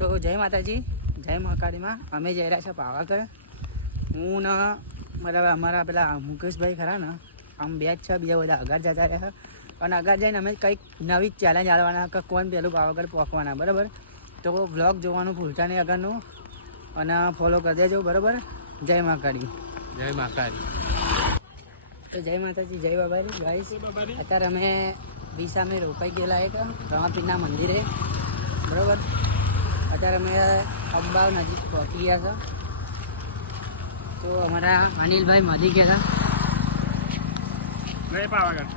તો જય માતાજી, જય મહાકાળીમાં. અમે જઈ રહ્યા છે પાવાગઢ. હું ને બરાબર અમારા પેલા મુકેશભાઈ ખરા ને, આમ બે જ છે, બીજા બધા આગળ જતા રહ્યા. અને આગળ જઈને અમે કંઈક નવી ચેલેન્જ આલવાના કે કોણ પહેલું પાવાગઢ પહોંચવાના. બરાબર, તો વ્લોગ જોવાનું ભૂલતા નહીં આગળનું અને ફોલો કરી દેજો. બરાબર, જય મહાકાળી. જય મહાકાળી. તો જય માતાજી, જય બાબારી ગાઈસ. અત્યારે અમે વિસામે રોકાઈ ગયેલા એક રમાપીરના મંદિરે. બરાબર, અત્યારે અમે અંબાવ નજીક પહોંચી ગયા છે. તો અમારા અનિલભાઈ મળી ગયા હતા. જય પાવાગઢ.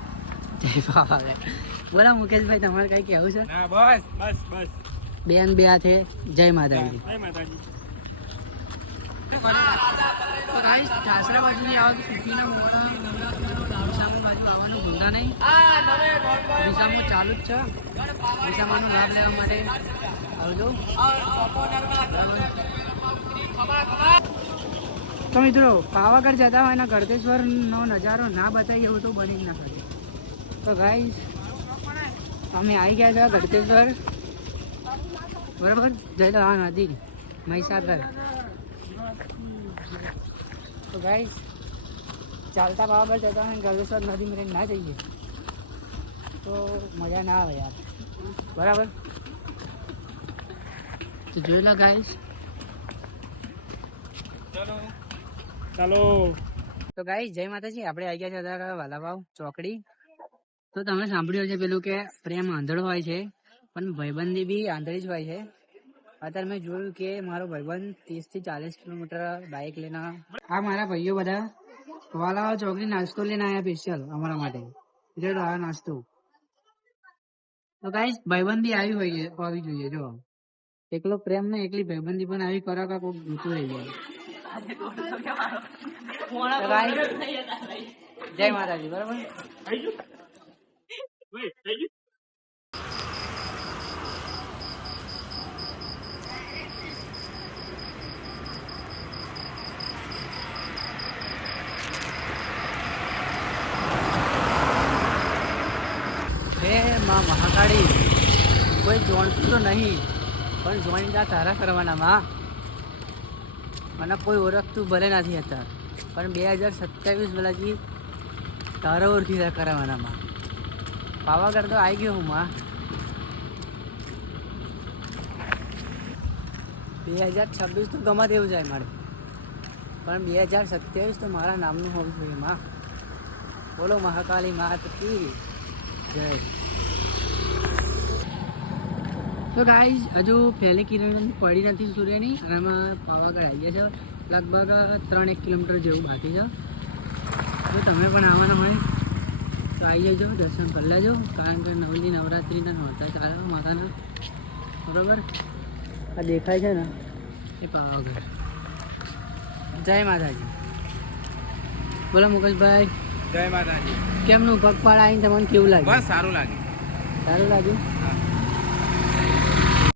જય પાવાગઢ. બોલો મુકેશભાઈ, તમારે કઈ કહેવું છે? ના બસ બસ બસ. બેન બે હાથે જય માતાજી. જય માતાજી. ઠાસરા બાજુની આવો સુખીના મોડા વિસામો બાજુ આવવાનું ભૂલતા નહીં. વિસામો ચાલુ જ છે. વિસામાનો લાભ લેવા માટે આવજો. તો મિત્રો, પાવાગઢ જતા હોય ને ગળતેશ્વરનો નજારો ના બતાવીએ એવું તો બની જ ના શકે. તો ગાઈસ, અમે આવી ગયા છે ગળતેશ્વર. બરાબર, જયલા નદી મહીસાગર. તો ગાઈસ, ચાલતા પાવાગઢ જતા હોય ગળતેશ્વર નદી મેં ના જઈએ તો મજા ના આવે યાર. બરાબર, તો જોઈ લો ગાઈસ. ચાલો. તો ગાઈસ, જય માતાજી. આપણે આવી ગયા છે વાલાવાવ ચોકડી. તો તમે સાંભળ્યું છે પેલું કે પ્રેમ આંધળો હોય છે પણ ભાઈબંધી બી આંધળી જ હોય છે. અત્યારે મેં જોયું કે મારો ભાઈબંધ 30 થી 40 કિલોમીટર બાઇક લઈને, આ મારા ભાઈઓ બધા વાલાવાવ ચોકડી નાસ્તો લઈને આવ્યા સ્પેશિયલ અમારા માટે. જોઈ લો આ નાસ્તો. તો ગાઈસ, ભાઈબંધી આવી હોવી જોઈએ. જો એકલો પ્રેમ ને એકલી ભાઈબંધી પણ આવી કરો કે કોઈ ગૂંચું રહી જાય. જય માતાજી. બરાબર, હે માં મહાકાળી, કોઈ જોણતું તો નહીં પણ જોઈના તારા કરવાના માં. મને કોઈ ઓળખતું ભલે નથી હતા પણ 2027 પેલાથી તારા ઓળખી કરવાના માં. પાવાગઢ તો આવી ગયો હું માં. 2026 તો ગમે તેવું જાય મારે, પણ 2027 તો મારા નામનું હોવું જોઈએ માં. બોલો મહાકાળી માત કી જય. તો ગાઈઝ, હજુ પહેલી કિરણ પડી નથી સૂર્યની અને એમાં પાવાગઢ આવી ગયા છે. લગભગ 3-1 કિલોમીટર જેવું બાકી છે. જો તમે પણ આવવાના હોય તો આવી જજો, દર્શન કરી લેજો. કારણ કે નવરાત્રિના નોરતા ચાલે માતાના. બરાબર, આ દેખાય છે ને એ પાવાગઢ. જય માતાજી. બોલો મુકેશભાઈ. જય માતાજી. કેમનું પગપાળા આવીને તમને કેવું લાગે? બસ સારું લાગે. સારું લાગ્યું. હા.